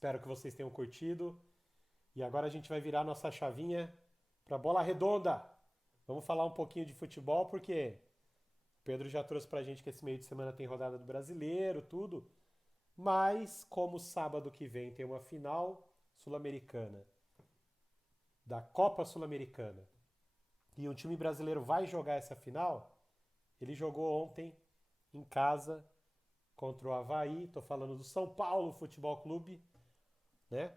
Espero que vocês tenham curtido. E agora a gente vai virar nossa chavinha para bola redonda. Vamos falar um pouquinho de futebol, porque o Pedro já trouxe pra gente que esse meio de semana tem rodada do Brasileiro, tudo. Mas, como sábado que vem tem uma final sul-americana, da Copa Sul-Americana, e um time brasileiro vai jogar essa final, ele jogou ontem em casa contra o Avaí, tô falando do São Paulo Futebol Clube, né?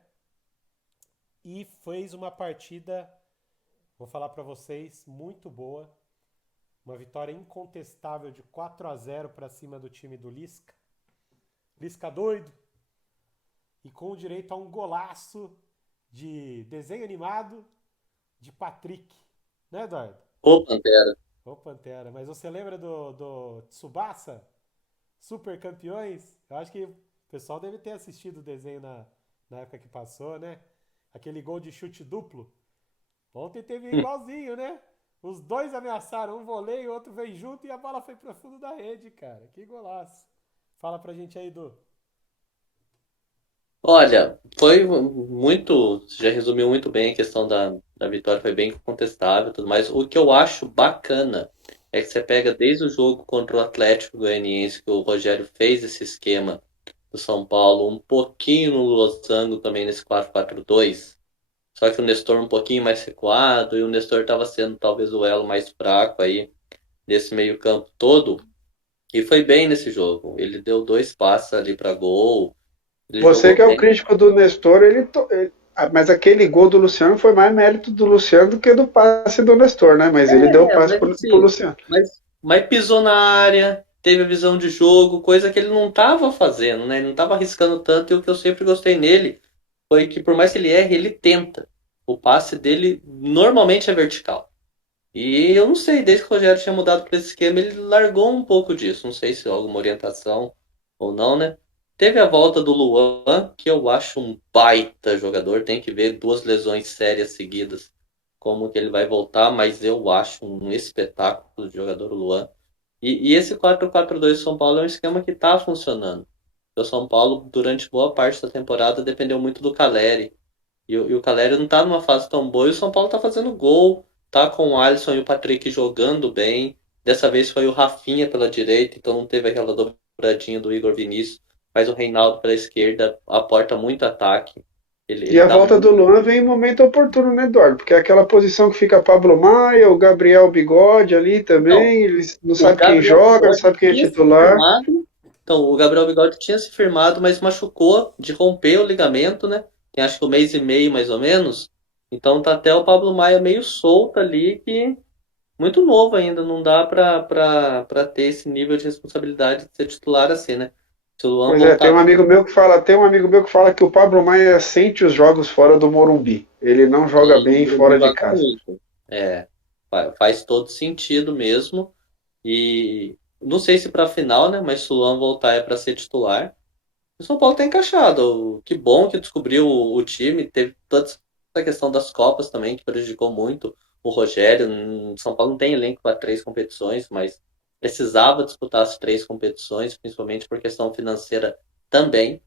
E fez uma partida, vou falar pra vocês, muito boa. Uma vitória incontestável de 4-0 para cima do time do Lisca. Lisca doido. E com direito a um golaço de desenho animado de Patrick. Né, Eduardo? Ô, Pantera. Ô, Pantera. Mas você lembra do Tsubasa? Super campeões? Eu acho que o pessoal deve ter assistido o desenho na época que passou, né? Aquele gol de chute duplo. Ontem teve igualzinho, né? Os dois ameaçaram, um voleio, o outro veio junto e a bola foi pro fundo da rede, cara. Que golaço. Fala pra gente aí, Du. Olha, foi muito. Você já resumiu muito bem a questão da vitória, foi bem contestável e tudo mais. O que eu acho bacana é que você pega desde o jogo contra o Atlético Goianiense, que o Rogério fez esse esquema do São Paulo, um pouquinho no losango também nesse 4-4-2. Só que o Nestor um pouquinho mais recuado, e o Nestor estava sendo talvez o elo mais fraco aí desse meio-campo todo. E foi bem nesse jogo. Ele deu dois passes ali para gol. Ele Você jogou que é o bem. crítico do Nestor, mas aquele gol do Luciano foi mais mérito do Luciano do que do passe do Nestor, né? Mas ele deu o É, passe mas pro assim, Luciano. mas pisou na área, teve a visão de jogo, coisa que ele não estava fazendo, né? Ele não estava arriscando tanto, e o que eu sempre gostei nele foi que por mais que ele erre, ele tenta. O passe dele normalmente é vertical. E eu não sei, desde que o Rogério tinha mudado para esse esquema, ele largou um pouco disso. Não sei se é alguma orientação ou não, né? Teve a volta do Luan, que eu acho um baita jogador. Tem que ver duas lesões sérias seguidas, como que ele vai voltar, mas eu acho um espetáculo de jogador o Luan. E esse 4-4-2 São Paulo é um esquema que está funcionando. O São Paulo, durante boa parte da temporada, dependeu muito do Caleri. E o Caleri não tá numa fase tão boa e o São Paulo tá fazendo gol, tá com o Alisson e o Patrick jogando bem. Dessa vez foi o Rafinha pela direita, então não teve aquela dobradinha do Igor Vinícius, mas o Reinaldo pela esquerda aporta muito ataque. Ele, E ele a tá volta do muito. Luan vem em momento oportuno, né, Eduardo? Porque é aquela posição que fica Pablo Maia, o Gabriel Bigode ali Não, também, eles não o sabem quem Gabriel joga, não Bigode sabe quem é tinha se titular. firmado. Então, o Gabriel Bigode tinha se firmado, mas machucou de romper o ligamento, né? Tem acho que um mês e meio mais ou menos. Então tá até o Pablo Maia meio solto ali, que muito novo ainda, não dá pra ter esse nível de responsabilidade de ser titular assim, né? Se o Luan Pois é, voltar bem, tem um amigo meu que fala que o Pablo Maia sente os jogos fora do Morumbi. Ele não joga o bem Morumbi fora de joga casa. muito. É, faz todo sentido mesmo. E não sei se pra final, né? Mas se o Luan voltar é pra ser titular. O São Paulo tá encaixado. Que bom que descobriu o time. Teve toda essa questão das Copas também, que prejudicou muito o Rogério. O São Paulo não tem elenco para três competições, mas precisava disputar as três competições, principalmente por questão financeira também,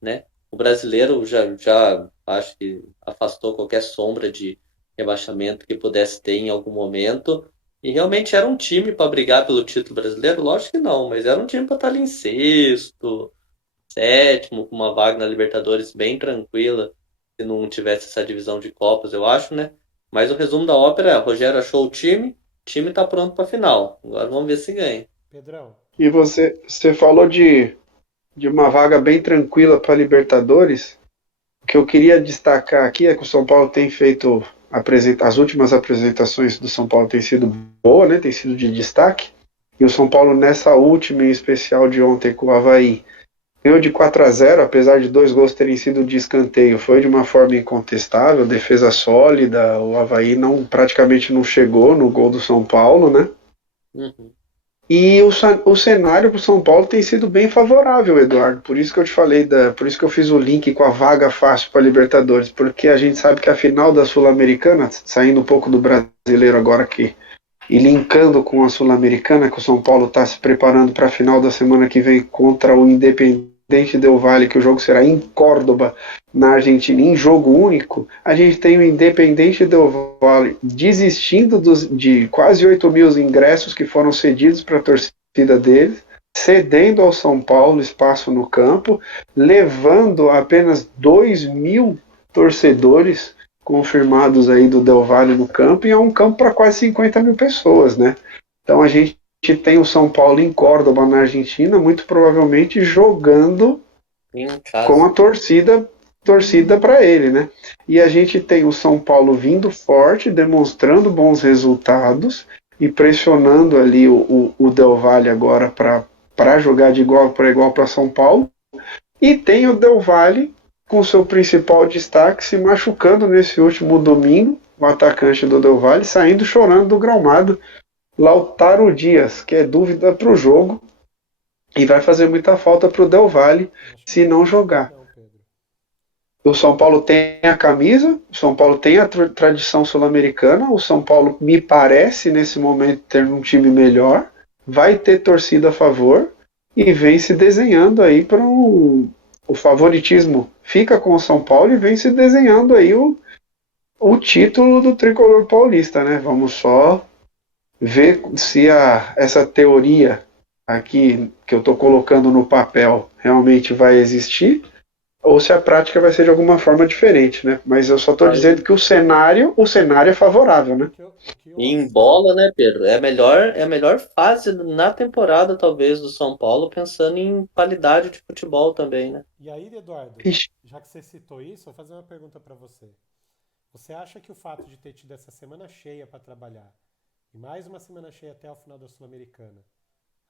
né? O brasileiro já acho que afastou qualquer sombra de rebaixamento que pudesse ter em algum momento. E realmente era um time para brigar pelo título brasileiro? Lógico que não, mas era um time para estar ali em sexto, sétimo, com uma vaga na Libertadores bem tranquila, se não tivesse essa divisão de Copas, eu acho, né? Mas o resumo da ópera é: o Rogério achou o time tá pronto para final. Agora vamos ver se ganha. Pedrão. E você falou de uma vaga bem tranquila para Libertadores. O que eu queria destacar aqui é que o São Paulo tem feito as últimas apresentações do São Paulo têm sido boa, né? Tem sido de destaque. E o São Paulo nessa última em especial de ontem com o Avaí ganhou de 4-0, apesar de dois gols terem sido de escanteio, foi de uma forma incontestável, defesa sólida, o Avaí praticamente não chegou no gol do São Paulo, né? Uhum. E o cenário para o São Paulo tem sido bem favorável, Eduardo. Por isso que eu te falei, por isso que eu fiz o link com a vaga fácil para Libertadores, porque a gente sabe que a final da Sul-Americana, saindo um pouco do brasileiro agora aqui, e linkando com a Sul-Americana, que o São Paulo está se preparando para a final da semana que vem contra o Independiente Del Valle, que o jogo será em Córdoba, na Argentina, em jogo único, a gente tem o Independente Del Valle desistindo de quase 8 mil ingressos que foram cedidos para a torcida deles, cedendo ao São Paulo espaço no campo, levando apenas 2 mil torcedores confirmados aí do Del Valle no campo, e é um campo para quase 50 mil pessoas, né? Então a gente tem o São Paulo em Córdoba, na Argentina, muito provavelmente jogando Em com a casa. torcida para ele, né? E a gente tem o São Paulo vindo forte, demonstrando bons resultados e pressionando ali o Del Valle agora para jogar de igual para igual para São Paulo. E tem o Del Valle com seu principal destaque se machucando nesse último domingo, o atacante do Del Valle saindo chorando do gramado, Lautaro Dias, que é dúvida para o jogo e vai fazer muita falta para o Del Valle Acho que se não não vai jogar jogar. não, Pedro. O São Paulo tem a camisa, o São Paulo tem a tradição sul-americana, o São Paulo me parece nesse momento ter um time melhor, vai ter torcida a favor e vem se desenhando aí para o favoritismo. Fica com o São Paulo e vem se desenhando aí o título do tricolor paulista, né? Vamos só ver se essa teoria aqui que eu estou colocando no papel realmente vai existir ou se a prática vai ser de alguma forma diferente, né? Mas eu só estou dizendo Aí, que o cenário é favorável, né? O que eu e em observo. bola, né, Pedro? É a melhor fase na temporada, talvez, do São Paulo, pensando em qualidade de futebol também, né? E aí, Eduardo, Ixi, já que você citou isso, vou fazer uma pergunta para você. Você acha que o fato de ter tido essa semana cheia para trabalhar e mais uma semana cheia até o final da Sul-Americana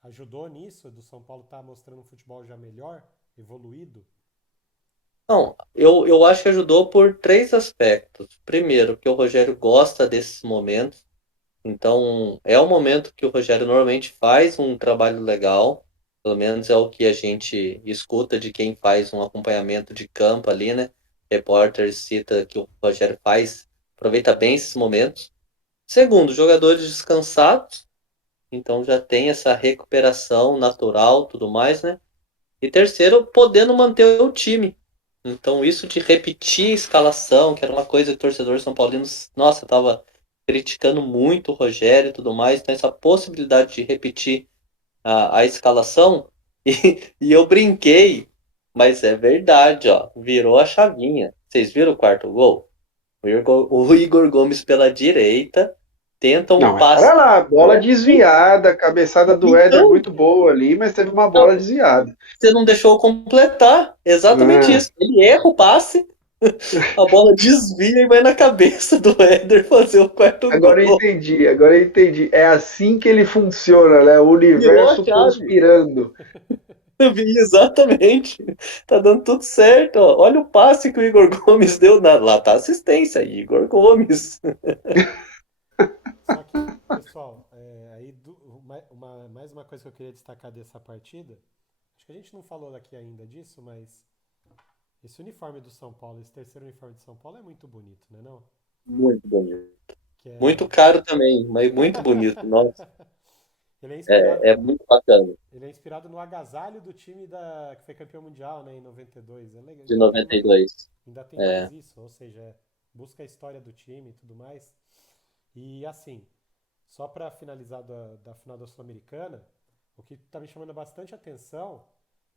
ajudou nisso, do São Paulo estar mostrando um futebol já melhor, evoluído? Não, eu acho que ajudou por três aspectos. Primeiro, que o Rogério gosta desses momentos. Então, é o momento que o Rogério normalmente faz um trabalho legal. Pelo menos é o que a gente escuta de quem faz um acompanhamento de campo ali, né? Repórter cita que o Rogério faz, aproveita bem esses momentos. Segundo, jogadores descansados, então já tem essa recuperação natural, tudo mais, né? E terceiro, podendo manter o time. Então, isso de repetir a escalação, que era uma coisa que o torcedor São Paulino, nossa, tava criticando muito o Rogério e tudo mais, então essa possibilidade de repetir a escalação, e eu brinquei, mas é verdade, ó, virou a chavinha. Vocês viram o quarto gol? O Igor Gomes pela direita tenta um não, mas passe para lá, bola certo. desviada, a cabeçada do Éder Então, muito boa ali, mas teve uma bola não, desviada. você não deixou eu completar. Exatamente Ah, isso. Ele erra o passe, a bola desvia e vai na cabeça do Éder fazer o quarto agora eu gol. entendi, agora eu entendi. É assim que ele funciona, né? O Virou a universo chave. conspirando. Exatamente. Tá dando tudo certo. Ó. Olha o passe que o Igor Gomes deu. Lá tá a assistência, Igor Gomes. Só que, pessoal, aí mais uma coisa que eu queria destacar dessa partida, acho que a gente não falou aqui ainda disso, mas esse uniforme do São Paulo, esse terceiro uniforme de São Paulo é muito bonito, né não? Muito bonito. Que Muito é... caro também, mas muito bonito. Nossa, ele é é inspirado, muito bacana. ele é inspirado no agasalho do time que foi campeão mundial, né, em 92. É legal, De 92. ainda tem mais É. isso, ou seja, busca a história do time e tudo mais. E assim, só para finalizar da final da Sul-Americana, o que está me chamando bastante atenção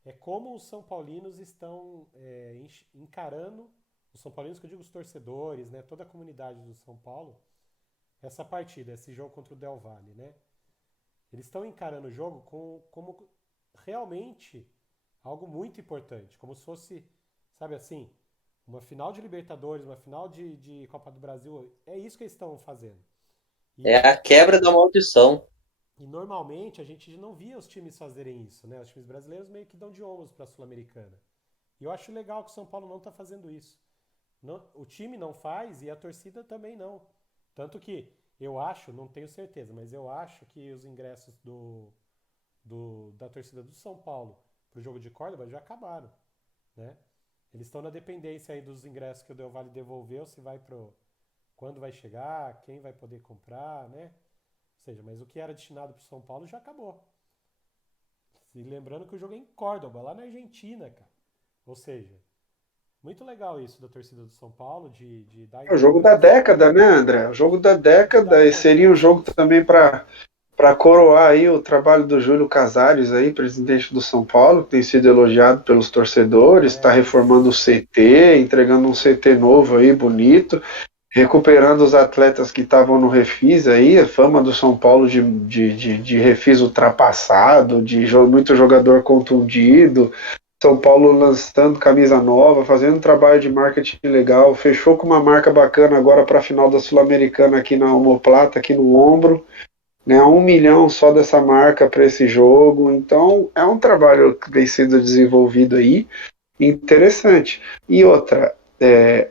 é como os São Paulinos estão encarando, os São Paulinos que eu digo os torcedores, né, toda a comunidade do São Paulo, essa partida, esse jogo contra o Del Valle, né? Eles estão encarando o jogo como realmente algo muito importante, como se fosse, sabe assim, uma final de Libertadores, uma final de Copa do Brasil, é isso que eles estão fazendo. É E, a quebra da maldição. e normalmente a gente não via os times fazerem isso, né? Os times brasileiros meio que dão de ombros para a Sul-Americana. E eu acho legal que o São Paulo não está fazendo isso. O time não faz e a torcida também não. Tanto que eu acho, não tenho certeza, mas eu acho que os ingressos da torcida do São Paulo para o jogo de Córdoba já acabaram, né? Eles estão na dependência aí dos ingressos que o Del Valle devolveu, se vai pro quando vai chegar, quem vai poder comprar, né? Ou seja, mas o que era destinado para o São Paulo já acabou. E lembrando que o jogo é em Córdoba, lá na Argentina, cara. Ou seja, muito legal isso da torcida do São Paulo, de dar É o jogo da importância, década, né, André? O jogo da de dar década e seria um importância jogo nisso. também para coroar aí o trabalho do Júlio Casares aí, presidente do São Paulo, que tem sido elogiado pelos torcedores, está É, reformando o CT, entregando um CT novo aí, bonito, recuperando os atletas que estavam no Refis aí, a fama do São Paulo de Refis ultrapassado, muito jogador contundido, São Paulo lançando camisa nova, fazendo um trabalho de marketing legal, fechou com uma marca bacana agora para a final da Sul-Americana aqui na omoplata, aqui no ombro, né, 1 milhão só dessa marca para esse jogo, então é um trabalho que vem sendo desenvolvido aí, interessante. E outra,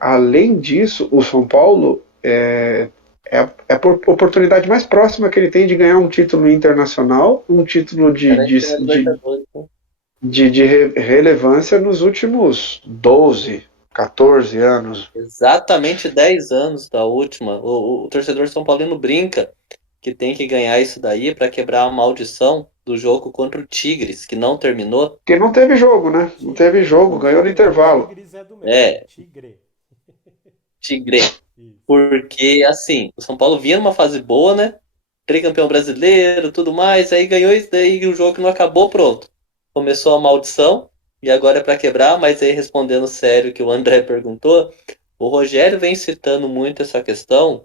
além disso, o São Paulo é a oportunidade mais próxima que ele tem de ganhar um título internacional, um título Parece na Libertadores, né? relevância nos últimos 12, 14 anos. Exatamente 10 anos da última. O torcedor São Paulino brinca que tem que ganhar isso daí para quebrar a maldição do jogo contra o Tigres, que não terminou. Porque não teve jogo, né? Não teve jogo, ganhou no Tigre. intervalo. Tigres é do meio. É, Tigre. Tigre. Isso. Porque, assim, o São Paulo vinha numa fase boa, né? Tricampeão brasileiro, tudo mais, aí ganhou isso daí, o jogo não acabou, pronto. Começou a maldição, e agora é para quebrar, mas aí respondendo sério que o André perguntou, o Rogério vem citando muito essa questão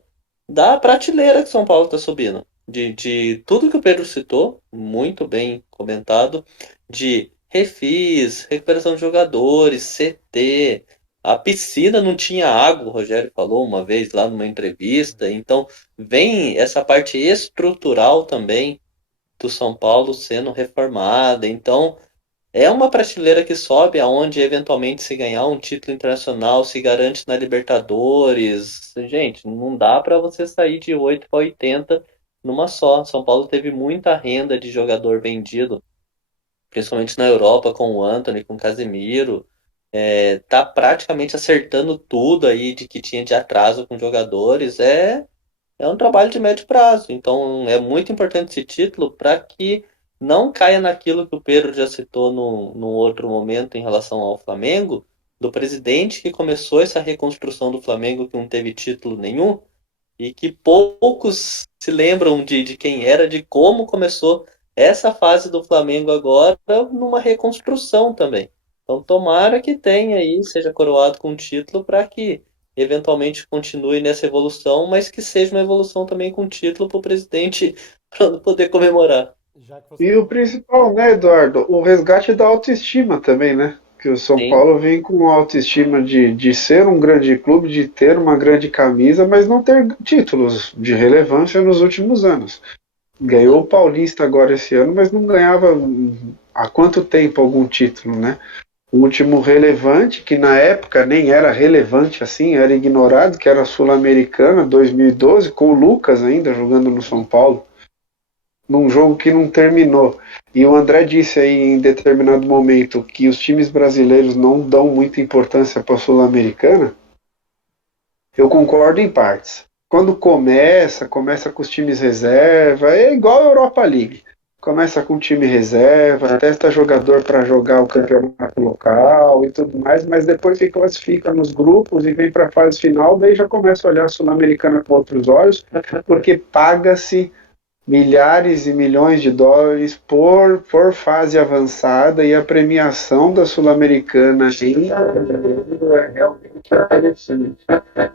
da prateleira que o São Paulo está subindo. De tudo que o Pedro citou, muito bem comentado, de refis, recuperação de jogadores, CT, a piscina não tinha água, o Rogério falou uma vez lá numa entrevista. Então, vem essa parte estrutural também do São Paulo sendo reformada. Então, é uma prateleira que sobe aonde eventualmente se ganhar um título internacional se garante na Libertadores. Gente, não dá para você sair de 8 para 80 numa só. São Paulo teve muita renda de jogador vendido, principalmente na Europa com o Antony, com o Casemiro. Tá praticamente acertando tudo aí de que tinha de atraso com jogadores. É um trabalho de médio prazo. Então é muito importante esse título para que não caia naquilo que o Pedro já citou no outro momento em relação ao Flamengo, do presidente que começou essa reconstrução do Flamengo que não teve título nenhum e que poucos se lembram de quem era, de como começou essa fase do Flamengo agora numa reconstrução também. Então, tomara que tenha aí, seja coroado com título para que eventualmente continue nessa evolução, mas que seja uma evolução também com título para o presidente para poder comemorar. Já que você E o falou. principal, né, Eduardo, o resgate da autoestima também, né? Que o São Sim, Paulo vem com autoestima de ser um grande clube, de ter uma grande camisa, mas não ter títulos de relevância nos últimos anos. Ganhou o exato. Paulista agora esse ano, mas não ganhava há quanto tempo algum título, né? O último relevante, que na época nem era relevante assim, era ignorado, que era a Sul-Americana 2012, com o Lucas ainda jogando no São Paulo, num jogo que não terminou. E o André disse aí em determinado momento que os times brasileiros não dão muita importância para a Sul-Americana. Eu concordo em partes. Quando começa com os times reserva, é igual a Europa League. Começa com time reserva, testa jogador para jogar o campeonato local e tudo mais, mas depois que classifica nos grupos e vem para a fase final, daí já começa a olhar a Sul-Americana com outros olhos, porque paga-se milhares e milhões de dólares por fase avançada e a premiação da Sul-Americana é realmente interessante.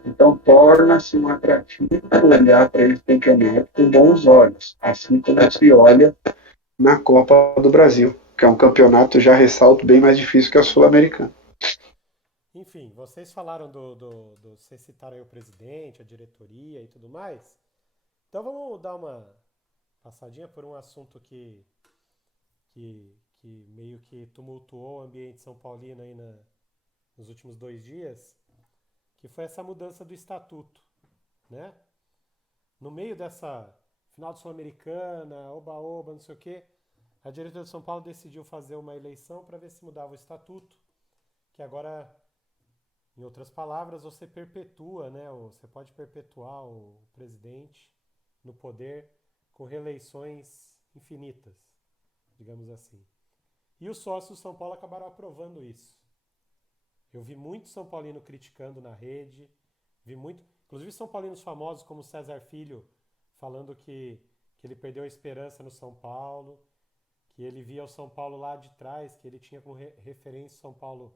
Então torna-se um atrativo olhar para esse campeonato com bons olhos, assim como se olha na Copa do Brasil, que é um campeonato, já ressalto, bem mais difícil que a Sul-Americana. Enfim, vocês falaram vocês citaram aí o presidente, a diretoria e tudo mais. Então vamos dar uma passadinha por um assunto que meio que tumultuou o ambiente São Paulino aí nos últimos 2 dias, que foi essa mudança do estatuto, né? No meio dessa final de Sul-Americana, oba-oba, não sei o quê, a diretoria de São Paulo decidiu fazer uma eleição para ver se mudava o estatuto, que agora, em outras palavras, você perpetua, né? Você pode perpetuar o presidente no poder com reeleições infinitas, digamos assim. E os sócios do São Paulo acabaram aprovando isso. Eu vi muito São Paulino criticando na rede, vi muito, inclusive São Paulinos famosos como César Filho falando que ele perdeu a esperança no São Paulo, que ele via o São Paulo lá de trás, que ele tinha como referência o São Paulo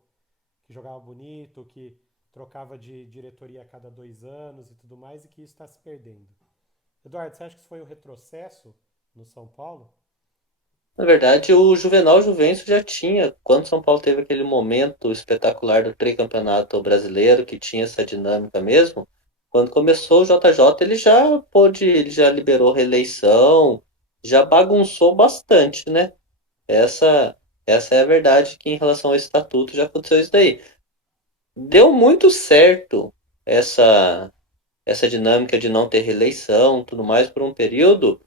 que jogava bonito, que trocava de diretoria a cada 2 anos e tudo mais, e que isso está se perdendo. Eduardo, você acha que isso foi um retrocesso no São Paulo? Na verdade, o Juvenal Juvencio já tinha, quando São Paulo teve aquele momento espetacular do tricampeonato brasileiro, que tinha essa dinâmica mesmo, quando começou o JJ, ele já pôde, ele já liberou reeleição, já bagunçou bastante, né? Essa, essa é a verdade que em relação ao estatuto já aconteceu isso daí. Deu muito certo essa dinâmica de não ter reeleição, tudo mais por um período,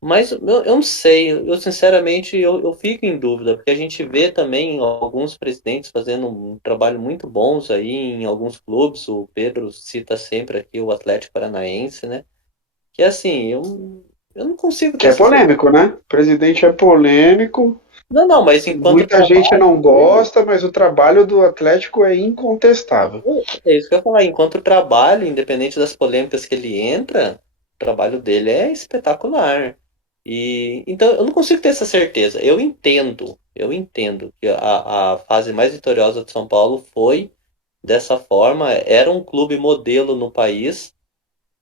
mas eu não sei, eu sinceramente eu fico em dúvida, porque a gente vê também alguns presidentes fazendo um trabalho muito bons aí em alguns clubes, o Pedro cita sempre aqui o Atlético Paranaense, né? Que assim, eu não consigo ter Que é essa certeza. polêmico, né? O presidente é polêmico, Não, não, mas enquanto muita gente trabalho não dele, gosta, mas o trabalho do Atlético é incontestável. é isso que eu ia falar, enquanto trabalho, independente das polêmicas que ele entra, o trabalho dele é espetacular. E então eu não consigo ter essa certeza. Eu entendo que a fase mais vitoriosa de São Paulo foi dessa forma, era um clube modelo no país.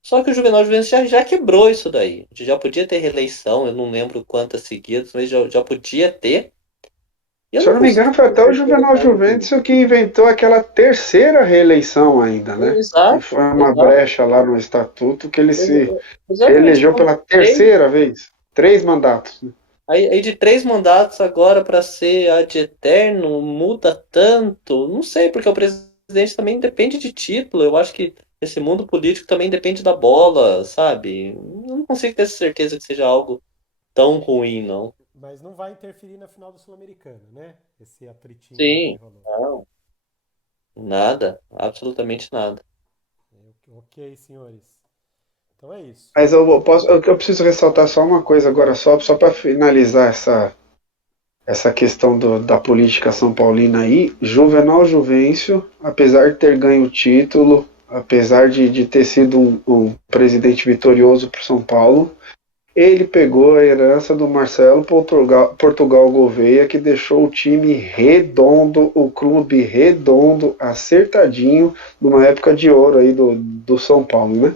Só que o Juvenal Juventus já quebrou isso daí. A gente já podia ter reeleição, eu não lembro quantas seguidas, mas já podia ter. E eu Se eu não não me consigo engano, foi ter até o certeza Juvenal que é algo disso. Juventus que inventou aquela terceira reeleição ainda, né? Que Exato, foi uma exato. brecha lá no estatuto que ele se Exatamente. reelegeu Então, pela terceira vez. 3 mandatos. Né? aí de 3 mandatos agora para ser ad eterno muda tanto. Não sei, porque o presidente também depende de título. Eu acho que esse mundo político também depende da bola, sabe? Eu não consigo ter certeza que seja algo tão ruim, não. Mas não vai interferir na final do Sul-Americano, né? Esse atritinho aí que Sim, rolou. não, nada, absolutamente nada. Ok, senhores. Então é isso. Mas eu preciso ressaltar só uma coisa agora, só para finalizar essa questão da política são paulina aí. Juvenal Juvencio, apesar de ter ganho o título, apesar de ter sido um presidente vitorioso para São Paulo, ele pegou a herança do Marcelo Portugal Gouveia, que deixou o time redondo, o clube redondo, acertadinho, numa época de ouro aí do São Paulo, né?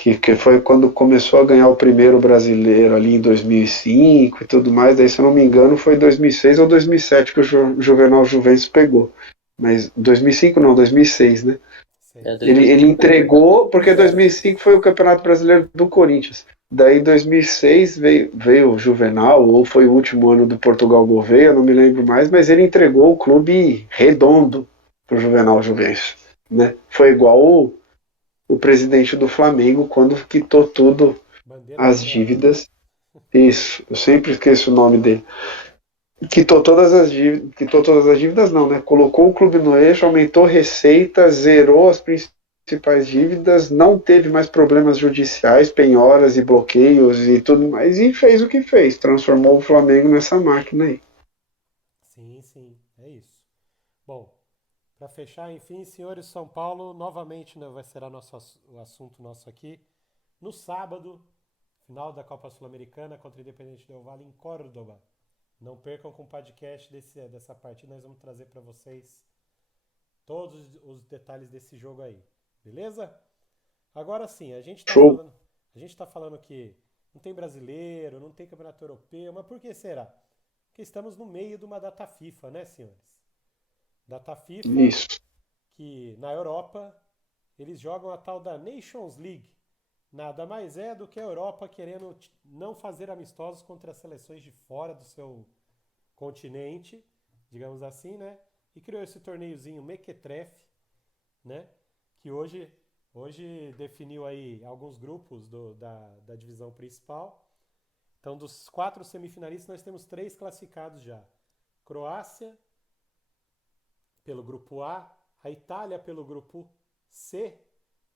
Que foi quando começou a ganhar o primeiro brasileiro ali em 2005 e tudo mais. Daí, se eu não me engano, foi 2006 ou 2007 que o Juvenal Juventus pegou. Mas 2005 não, 2006, né? É Seis. Ele 2005. entregou, porque 2005 foi o Campeonato Brasileiro do Corinthians. Daí 2006 veio o Juvenal, ou foi o último ano do Portugal Gouveia, não me lembro mais, mas ele entregou o clube redondo para o Juvenal Juventus. Né? Foi igual o presidente do Flamengo quando quitou tudo Bandeira as amarela. dívidas. Isso, eu sempre esqueço o nome dele. Quitou todas as dívidas não, né? Colocou o clube no eixo, aumentou receita, zerou as principais dívidas, não teve mais problemas judiciais, penhoras e bloqueios e tudo mais, e fez o que fez, transformou o Flamengo nessa máquina aí. Sim, sim, é isso. Bom, para fechar, enfim, senhores, São Paulo, novamente, né, vai ser o assunto nosso aqui. No sábado, final da Copa Sul-Americana contra o Independente Del Valle em Córdoba. Não percam com o podcast dessa partida, nós vamos trazer para vocês todos os detalhes desse jogo aí. Beleza? Agora sim, Show. a gente tá falando que não tem brasileiro, não tem campeonato europeu, mas por que será? Porque estamos no meio de uma data FIFA, né, senhores? Data FIFA Isso. que na Europa eles jogam a tal da Nations League. Nada mais é do que a Europa querendo não fazer amistosos contra as seleções de fora do seu continente, digamos assim, né? E criou esse torneiozinho Mequetrefe, né? Que hoje definiu aí alguns grupos da divisão principal. Então, dos 4 semifinalistas, nós temos 3 classificados já. Croácia pelo grupo a Itália pelo grupo C,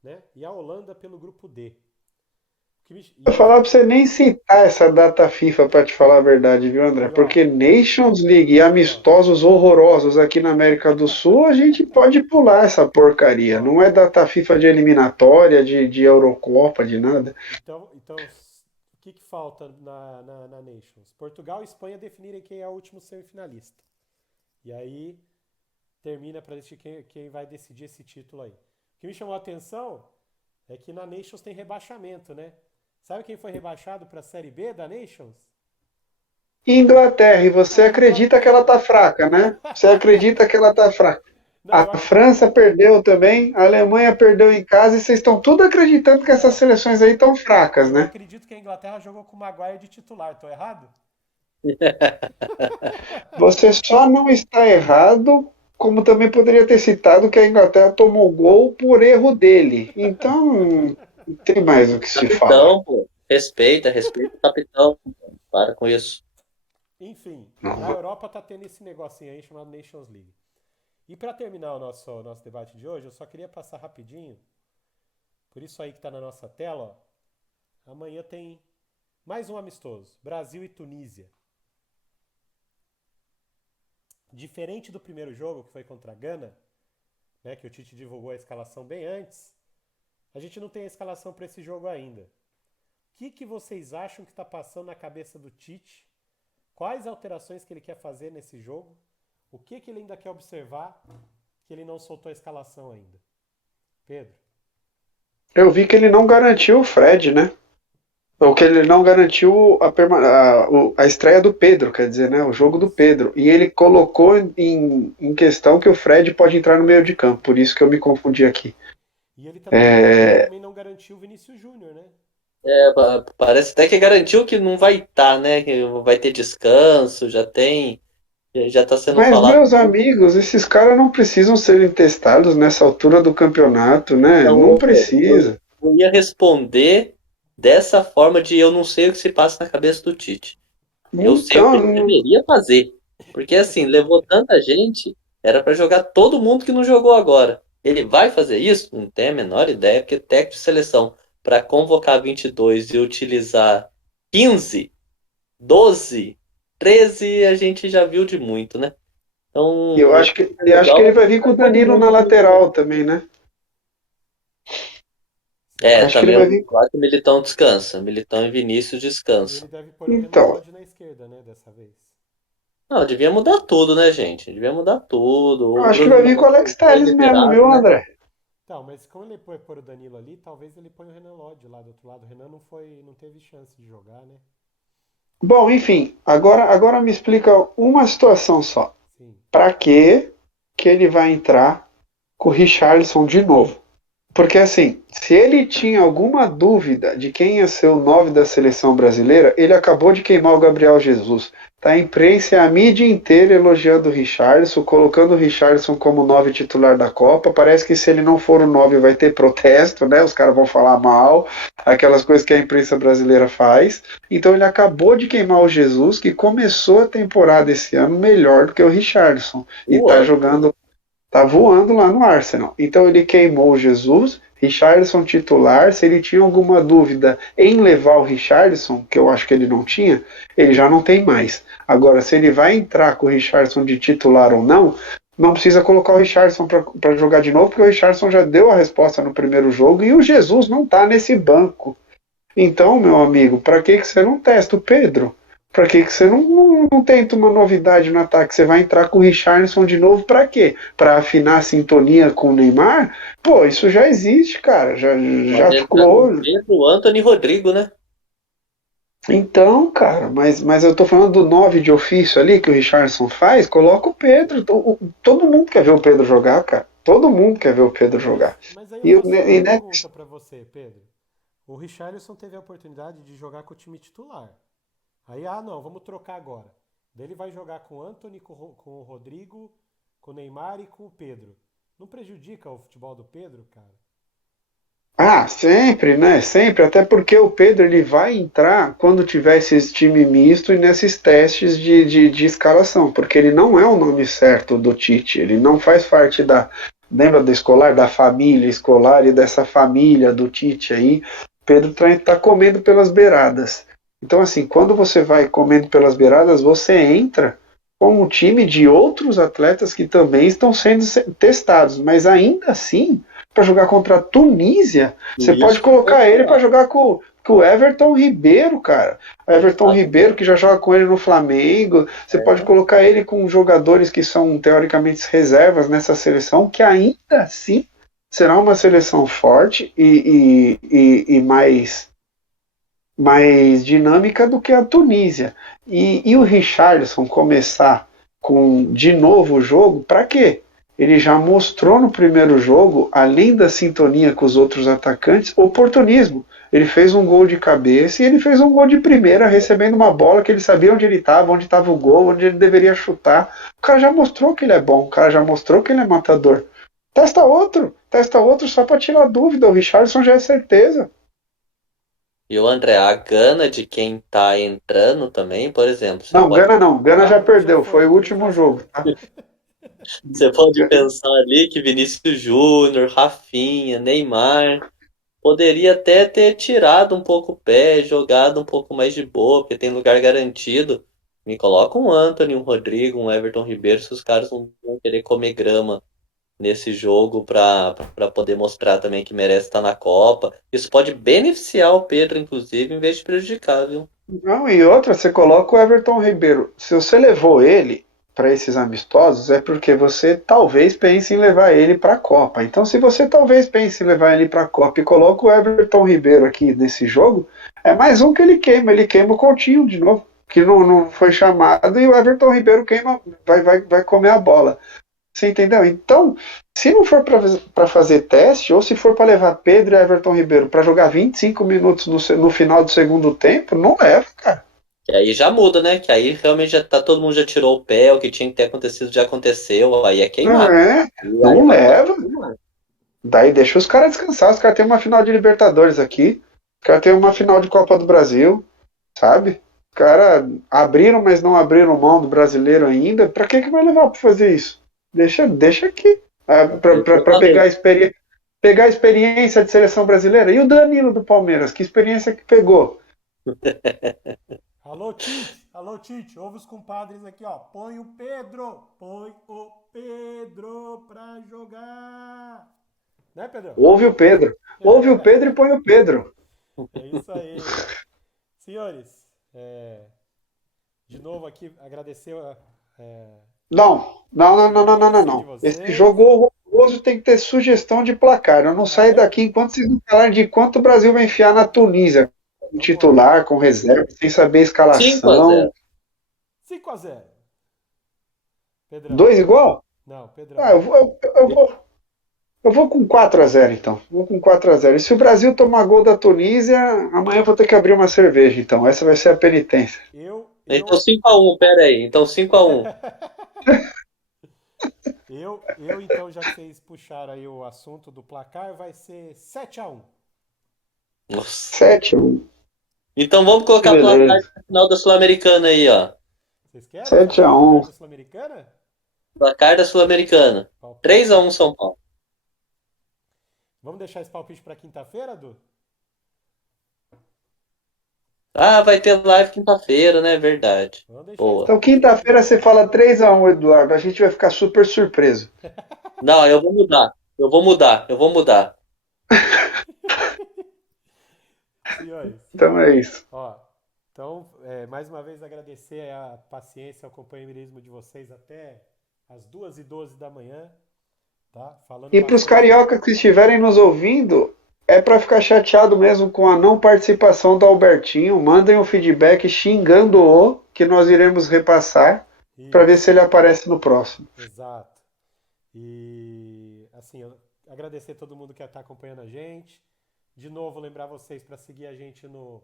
né? E a Holanda pelo grupo D. O E Vou falar pra você nem citar essa data FIFA pra te falar a verdade, viu, André? e, ó, Porque Nations League e ó, amistosos horrorosos aqui na América do Sul, a gente pode pular essa porcaria. ó, Não é data FIFA de eliminatória, de Eurocopa, de nada. então, o que que falta na Nations? Portugal e Espanha definirem quem é o último semifinalista. E aí termina para decidir quem vai decidir esse título aí. O que me chamou a atenção é que na Nations tem rebaixamento, né? Sabe quem foi rebaixado para a Série B da Nations? Inglaterra, e você A acredita que ela tá Inglaterra. fraca, né? Você acredita que ela tá fraca. Não, A França perdeu também, a Alemanha perdeu em casa e vocês estão tudo acreditando que essas não, seleções aí estão fracas, eu né? acredito que a Inglaterra jogou com o Maguire de titular. Tô errado? Você só não está errado, como também poderia ter citado que a Inglaterra tomou gol por erro dele. Então, não tem mais o que se falar. Capitão, pô. Respeita o capitão. Para com isso. Enfim, na Não. Europa tá tendo esse negocinho aí chamado Nations League. E para terminar o nosso debate de hoje, eu só queria passar rapidinho, por isso aí que tá na nossa tela, ó. Amanhã tem mais um amistoso, Brasil e Tunísia. Diferente do primeiro jogo, que foi contra a Gana, né, que o Tite divulgou a escalação bem antes, a gente não tem a escalação para esse jogo ainda. O que vocês acham que está passando na cabeça do Tite? Quais alterações que ele quer fazer nesse jogo? O que ele ainda quer observar que ele não soltou a escalação ainda? Pedro? Eu vi que ele não garantiu o Fred, né? Ou que ele não garantiu a estreia do Pedro, quer dizer, né? O jogo do Isso. Pedro. E ele colocou em questão que o Fred pode entrar no meio de campo, por isso que eu me confundi aqui. E ele também não garantiu o Vinícius Júnior, né? Parece até que garantiu que não vai estar, né? Que vai ter descanso, já tá sendo Mas, falado. meus amigos, esses caras não precisam serem testados nessa altura do campeonato, né? Então, Não ô, Pedro, precisa. eu ia responder dessa forma de eu não sei o que se passa na cabeça do Tite. Eu sei o que ele Então, deveria fazer. Porque assim, levou tanta gente, era para jogar todo mundo que não jogou agora. Ele vai fazer isso? Não tem a menor ideia, porque técnico de seleção para convocar 22 e utilizar 15, 12, 13, a gente já viu de muito, né? Então, eu o acho que, eu acho que legal ele é vai vir com que o todo Danilo na mundo. lateral também, né? Você acha? Acho que ele Também vai vir. eu acho que o Militão descansa. Militão e Vinícius E ele descansam. deve pôr o Renan Então, Lodge na esquerda, né? Dessa vez. Não, devia mudar tudo, né, gente? Devia mudar tudo. eu O acho que Bruno vai vir com o Henrique Alex foi Telles mesmo, liberado, viu, né? André? Então, mas como ele pôr o Danilo ali, talvez ele põe o Renan Lodge lá do outro lado. O Renan não teve chance de jogar, né? Bom, enfim, agora me explica uma situação só. Sim. Para que ele vai entrar com o Richarlison de novo? Porque assim, se ele tinha alguma dúvida de quem ia ser o 9 da seleção brasileira, ele acabou de queimar o Gabriel Jesus. Tá a imprensa e a mídia inteira elogiando o Richarlison, colocando o Richarlison como 9 titular da Copa. Parece que se ele não for o 9 vai ter protesto, né? Os caras vão falar mal, aquelas coisas que a imprensa brasileira faz. Então ele acabou de queimar o Jesus, que começou a temporada esse ano melhor do que o Richarlison. E tá Voando. jogando. Tá voando lá no Arsenal. Então ele queimou o Jesus, Richarlison titular. Se ele tinha alguma dúvida em levar o Richarlison, que eu acho que ele não tinha, ele já não tem mais. Agora, se ele vai entrar com o Richarlison de titular ou não, não precisa colocar o Richarlison para jogar de novo, porque o Richarlison já deu a resposta no primeiro jogo e o Jesus não tá nesse banco. Então, meu amigo, para que você não testa o Pedro? Para que você não tenta uma novidade no ataque? Você vai entrar com o Richarlison de novo para quê? Para afinar a sintonia com o Neymar? Pô, isso já existe, cara. Já Pode entrar com ficou. Pedro, Antony e Rodrigo, né? Então, cara, mas eu tô falando do 9 de ofício ali que o Richarlison faz, coloca o Pedro. Todo mundo quer ver o Pedro jogar, cara. Todo mundo quer ver o Pedro jogar. Mas aí eu E, faço uma né, pergunta pra você, Pedro. O Richarlison teve a oportunidade de jogar com o time titular. Aí, não, vamos trocar agora. Daí ele vai jogar com o Antony, com o Rodrigo, com o Neymar e com o Pedro. Não prejudica o futebol do Pedro, cara? Ah, sempre, né? Sempre, até porque o Pedro ele vai entrar quando tiver esse time misto e nesses testes de escalação, porque ele não é o nome certo do Tite, ele não faz parte da, lembra do escolar, da família escolar e dessa família do Tite aí. Pedro tá comendo pelas beiradas. Então, assim, quando você vai comendo pelas beiradas, você entra com um time de outros atletas que também estão sendo testados. Mas ainda assim, para jogar contra a Tunísia, você pode Isso, colocar ele para jogar com o Everton Ribeiro, cara. O Everton Ribeiro, que já joga com ele no Flamengo. Você pode colocar ele com jogadores que são, teoricamente, reservas nessa seleção, que ainda assim será uma seleção forte e mais dinâmica do que a Tunísia. E o Richarlison começar com de novo o jogo, para quê? Ele já mostrou no primeiro jogo, além da sintonia com os outros atacantes, oportunismo. Ele fez um gol de cabeça e ele fez um gol de primeira, recebendo uma bola que ele sabia onde ele estava, onde estava o gol, onde ele deveria chutar. O cara já mostrou que ele é bom, o cara já mostrou que ele é matador. Testa outro só para tirar dúvida. O Richarlison já é certeza. E o André, a gana de quem tá entrando também, por exemplo, Não, Gana não. Gana já perdeu. Foi o último 3 a 0. jogo. Tá? você pode pensar ali que Vinícius Júnior, Rafinha, Neymar poderia até ter tirado um pouco o pé, jogado um pouco mais de boa, porque tem lugar garantido. Me coloca um Antony, um Rodrigo, um Everton Ribeiro, se os caras não vão querer comer grama nesse jogo para poder mostrar também que merece estar na Copa. Isso pode beneficiar o Pedro, inclusive, em vez de prejudicar, viu? Não, e outra, você coloca o Everton Ribeiro. Se você levou ele para esses amistosos, é porque você talvez pense em levar ele para a Copa. Então, se você talvez pense em levar ele para a Copa e coloca o Everton Ribeiro aqui nesse jogo, é mais um que ele queima. Ele queima o Coutinho de novo, que não foi chamado, e o Everton Ribeiro queima, vai comer a bola. Você entendeu? Então, se não for para fazer teste, ou se for para levar Pedro e Everton Ribeiro para jogar 25 minutos no final do segundo tempo, não leva, cara. Que aí já muda, né? Que aí realmente já tá, todo mundo já tirou o pé, o que tinha que ter acontecido já aconteceu, aí é Não queimar. é, E aí não vai leva. queimar. Daí deixa os caras descansar. Os caras têm uma final de Libertadores aqui. Os caras têm uma final de Copa do Brasil, sabe? Os caras abriram, mas não abriram mão do brasileiro ainda. Pra que vai levar pra fazer isso? Deixa aqui. Pra pegar a experiência de seleção brasileira. E o Danilo do Palmeiras? Que experiência que pegou? Alô, Tite, ouve os compadres aqui, ó. Põe o Pedro pra jogar. Né, Pedro? Ouve o Pedro. Ouve o Pedro e põe o Pedro. É isso aí. Senhores, de novo aqui agradecer Não. de Esse vocês. jogo horroroso tem que ter sugestão de placar. Eu não saio daqui enquanto vocês não falarem de quanto o Brasil vai enfiar na Tunísia. Com titular, com reserva, sem saber a 5 a 0. escalação. 5 a 0. Pedrão. Dois igual? Não, Pedrão. Ah, eu vou com 4-0 então. Vou com 4-0. E se o Brasil tomar gol da Tunísia, amanhã eu vou ter que abrir uma cerveja, então. Essa vai ser a penitência. Então 5 a 1, pera aí. Então 5 a 1. Então, já que vocês puxaram aí o assunto do placar, vai ser 7 a 1. Nossa. 7-1. Então vamos colocar placar Beleza. no final da Sul-Americana aí, ó. Vocês querem 7-1. da Sul-Americana? Placar da Sul-Americana. 3 a 1 São Paulo. Vamos deixar esse palpite pra quinta-feira, Du? Ah, vai ter live quinta-feira, né? Verdade. Vamos deixar Boa. Então, quinta-feira você fala 3-1, Eduardo. A gente vai ficar super surpreso. Não, eu vou mudar. Senhores, Então é isso. ó, então, mais uma vez agradecer a paciência, o companheirismo de vocês até as 2h12 da manhã, tá? Falando E para os bastante. cariocas que estiverem nos ouvindo, é para ficar chateado mesmo com a não participação do Albertinho. Mandem um feedback xingando-o, que nós iremos repassar, para ver se ele aparece no próximo. Exato. E, assim, agradecer a todo mundo que está acompanhando a gente. De novo, lembrar vocês para seguir a gente no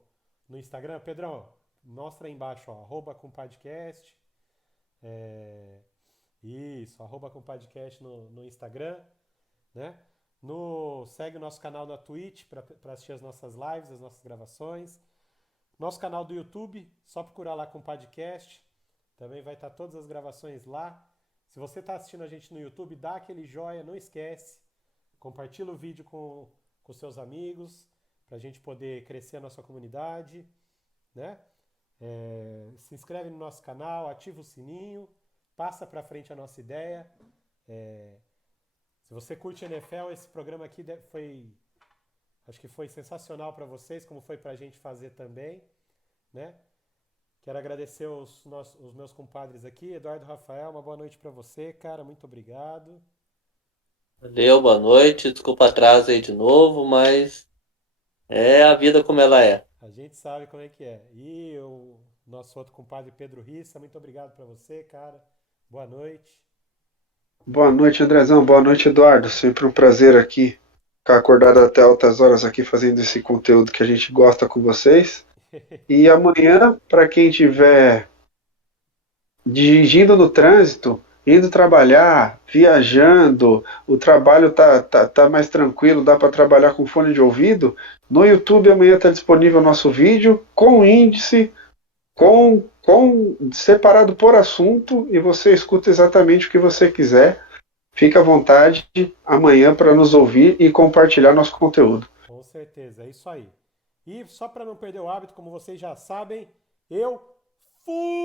Instagram. Pedrão, mostra aí embaixo, ó, @compadcast. Isso, @compadcast no Instagram, né? Segue o nosso canal na Twitch para assistir as nossas lives, as nossas gravações. Nosso canal do YouTube, só procurar lá com podcast. Também vai estar todas as gravações lá. Se você está assistindo a gente no YouTube, dá aquele joinha, não esquece. Compartilha o vídeo com seus amigos. para a gente poder crescer a nossa comunidade, né? Se inscreve no nosso canal, ativa o sininho, passa para frente a nossa ideia. Se você curte NFL, esse programa aqui acho que foi sensacional para vocês, como foi para a gente fazer também, né? Quero agradecer os meus compadres aqui. Eduardo Rafael, uma boa noite para você, cara. Muito obrigado. Valeu, boa noite. Desculpa o atraso aí de novo, mas é a vida como ela é. A gente sabe como é que é. E o nosso outro compadre, Pedro Rissa, muito obrigado para você, cara. Boa noite. Boa noite, Andrezão. Boa noite, Eduardo. Sempre um prazer aqui ficar acordado até altas horas aqui fazendo esse conteúdo que a gente gosta com vocês. E amanhã, para quem estiver dirigindo no trânsito, indo trabalhar, viajando, o trabalho tá mais tranquilo, dá para trabalhar com fone de ouvido. No YouTube amanhã está disponível o nosso vídeo com índice, com separado por assunto, e você escuta exatamente o que você quiser. Fica à vontade amanhã para nos ouvir e compartilhar nosso conteúdo. Com certeza, é isso aí. E só para não perder o hábito, como vocês já sabem, eu fui!